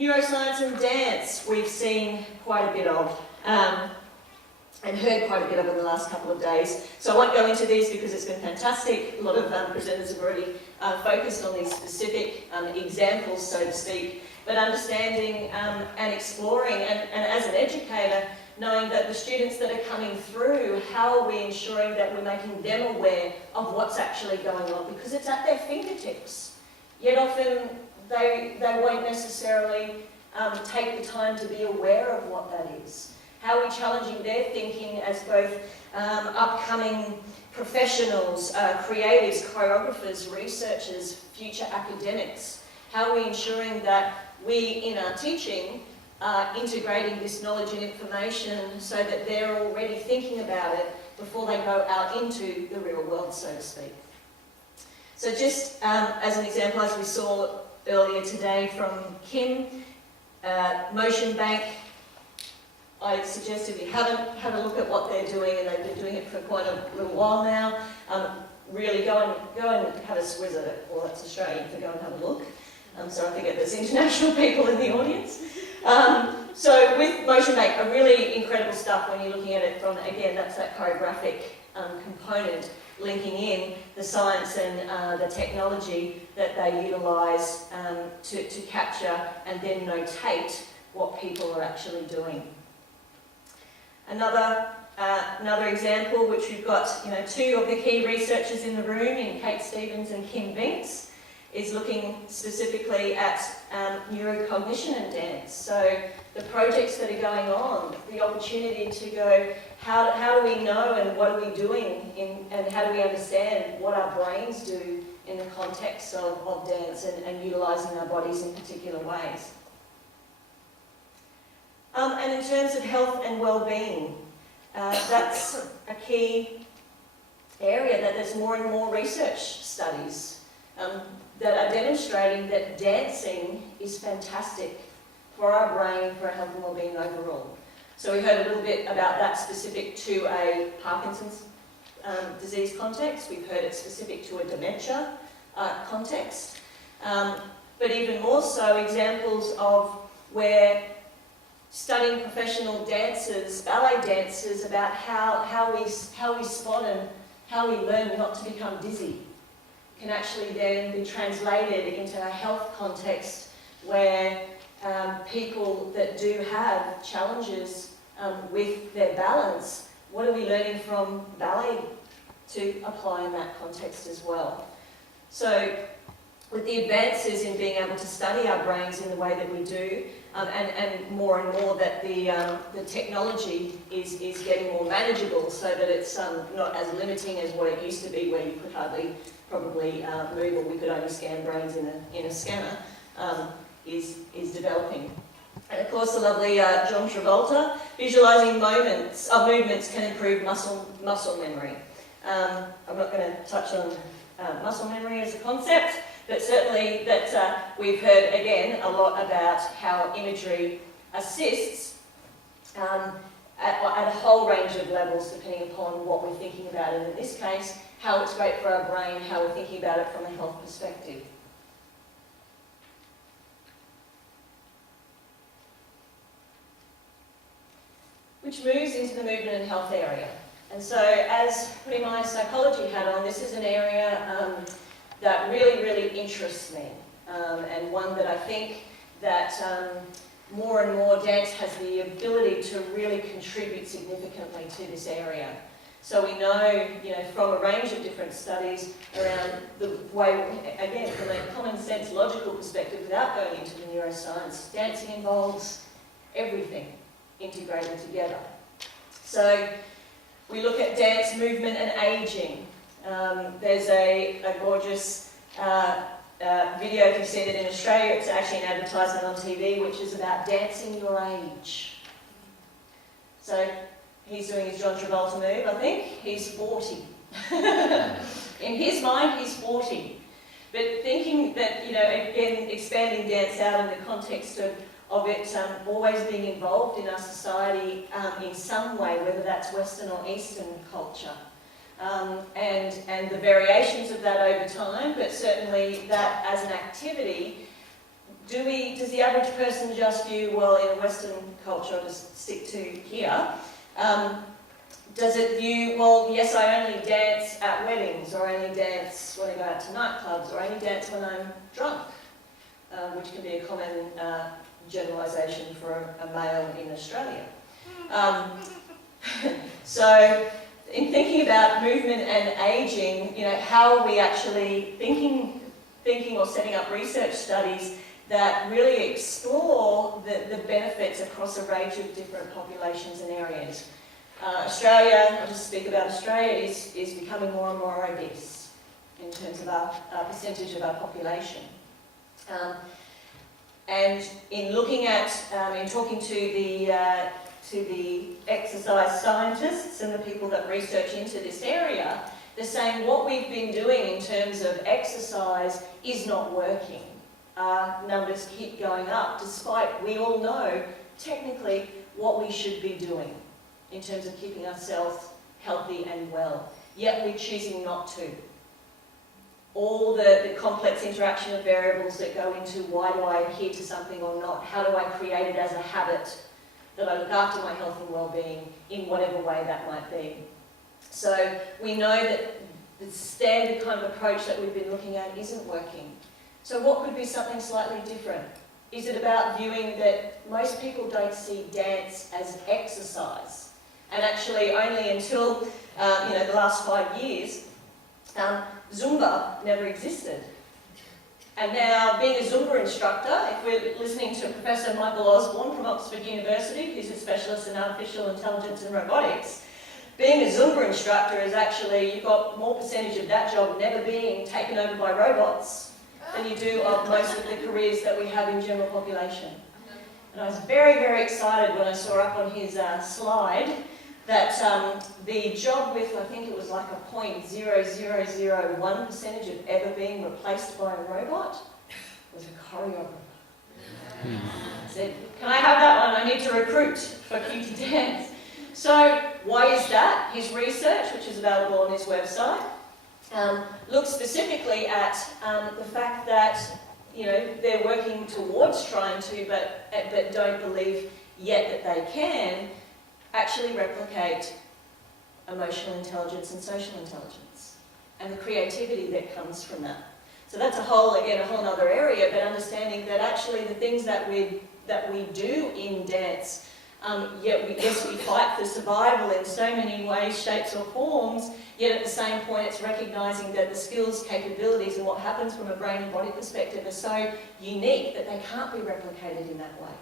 Neuroscience and dance we've seen quite a bit of and heard quite a bit of in the last couple of days. So I won't go into these because it's been fantastic. A lot of presenters have already focused on these specific examples, so to speak. But understanding and exploring, and as an educator, knowing that the students that are coming through, how are we ensuring that we're making them aware of what's actually going on? Because it's at their fingertips. Yet often they won't necessarily take the time to be aware of what that is. How are we challenging their thinking as both upcoming professionals, creatives, choreographers, researchers, future academics? How are we ensuring that we, in our teaching, are integrating this knowledge and information so that they're already thinking about it before they go out into the real world, so to speak? So just as an example, as we saw earlier today from Kim, Motion Bank, I suggest if you haven't had a look at what they're doing, and they've been doing it for quite a little while now, really go and have a squiz at it. Well, that's Australian, so go and have a look. So I think there's international people in the audience. So with Motion Bank, a really incredible stuff when you're looking at it from, again, that's that choreographic component, linking in the science and the technology that they utilise to capture and then notate what people are actually doing. Another example, which we've got, two of the key researchers in the room, in Kate Stevens and Kim Binks, is looking specifically at neurocognition and dance. So the projects that are going on, the opportunity to go, how do we know and what are we doing and how do we understand what our brains do in the context of dance and utilising our bodies in particular ways. And in terms of health and well-being, that's a key area that there's more and more research studies that are demonstrating that dancing is fantastic for our brain, for our health and well-being overall. So we heard a little bit about that specific to a Parkinson's disease context. We've heard it specific to a dementia context. But even more so, examples of where studying professional dancers, ballet dancers, about how we spot and how we learn not to become dizzy can actually then be translated into a health context where people that do have challenges with their balance, what are we learning from ballet to apply in that context as well? So with the advances in being able to study our brains in the way that we do, and more that the technology is getting more manageable so that it's not as limiting as what it used to be, where you could hardly probably move, or we could only scan brains in a scanner, is developing. And of course the lovely John Travolta, visualising movements can improve muscle memory. I'm not going to touch on muscle memory as a concept, but certainly that we've heard, again, a lot about how imagery assists at a whole range of levels, depending upon what we're thinking about, and in this case, how it's great for our brain, how we're thinking about it from a health perspective. Which moves into the movement and health area. And so, as putting my psychology hat on, this is an area that really, really interests me, and one that I think that more and more dance has the ability to really contribute significantly to this area. So we know, from a range of different studies around the way, again, from a common sense, logical perspective, without going into the neuroscience, dancing involves everything integrated together. So we look at dance, movement and ageing. There's a gorgeous video, if you've seen it in Australia, it's actually an advertisement on TV, which is about dancing your age. So he's doing his John Travolta move, I think. He's 40. In his mind, he's 40. But thinking that, again, expanding dance out in the context of it always being involved in our society in some way, whether that's Western or Eastern culture. And the variations of that over time, but certainly that as an activity does the average person just view, well, in a Western culture, I'll just stick to here, does it view, well, yes, I only dance at weddings, or I only dance when I go out to nightclubs, or I only dance when I'm drunk, which can be a common generalisation for a male in Australia. So, in thinking about movement and ageing, you know, how are we actually thinking or setting up research studies that really explore the benefits across a range of different populations and areas? Australia, I'll just speak about Australia, is becoming more and more obese in terms of our percentage of our population. And in looking at, in talking to the exercise scientists and the people that research into this area, they're saying what we've been doing in terms of exercise is not working. Numbers keep going up, despite we all know technically what we should be doing in terms of keeping ourselves healthy and well, yet we're choosing not to. All the complex interaction of variables that go into why do I adhere to something or not, how do I create it as a habit that I look after my health and well-being in whatever way that might be. So we know that the standard kind of approach that we've been looking at isn't working. So what could be something slightly different? Is it about viewing that most people don't see dance as exercise? And actually only until the last 5 years, Zumba never existed. And now, being a Zumba instructor, if we're listening to Professor Michael Osborne from Oxford University, who's a specialist in artificial intelligence and robotics, being a Zumba instructor is actually, you've got more percentage of that job never being taken over by robots than you do of most of the careers that we have in general population. And I was very, very excited when I saw up on his slide that the job with, I think it was like a 0.0001% of ever being replaced by a robot was a choreographer. I said, can I have that one? I need to recruit for QT Dance. So why is that? His research, which is available on his website, looks specifically at the fact that they're working towards trying to, but don't believe yet that they can actually replicate emotional intelligence and social intelligence and the creativity that comes from that. So that's a whole other area, but understanding that actually the things that we do in dance, yes, we fight for survival in so many ways, shapes or forms, yet at the same point it's recognising that the skills, capabilities and what happens from a brain and body perspective are so unique that they can't be replicated in that way.